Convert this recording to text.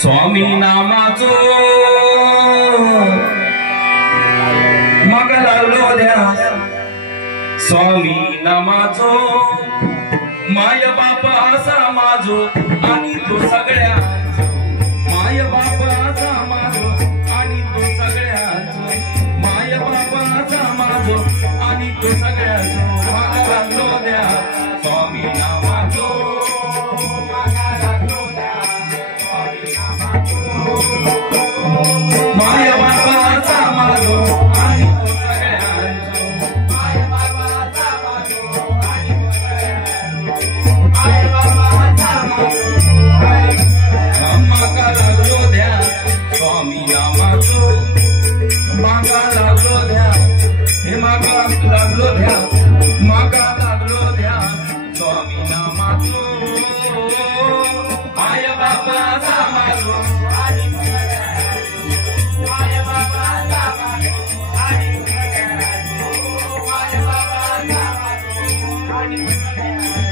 स्वामी नामाचो म्हाका लागलो ध्यास स्वामी नामाचो माय बाप आसा माझो आणि तो सगळ्यांचो माय बाप आसा माझो आणि तो सगळ्यांचो माय बाप आसा माझो आणि तो सगळ्यांचो म्हाका लागलो ध्यास स्वामी नामाचो माय बापाचा माझो आणि तो सगळ्यांचो माय बापाचा माझो आणि तो सगळ्यांचो माय बापाचा माझो म्हाका लागलो ध्यास स्वामी नामाचो म्हाका लागलो ध्यास हे म्हाका लागलो ध्यास म्हाका लागलो ध्यास स्वामी नामाचो माय बापाचा माझो Thank you.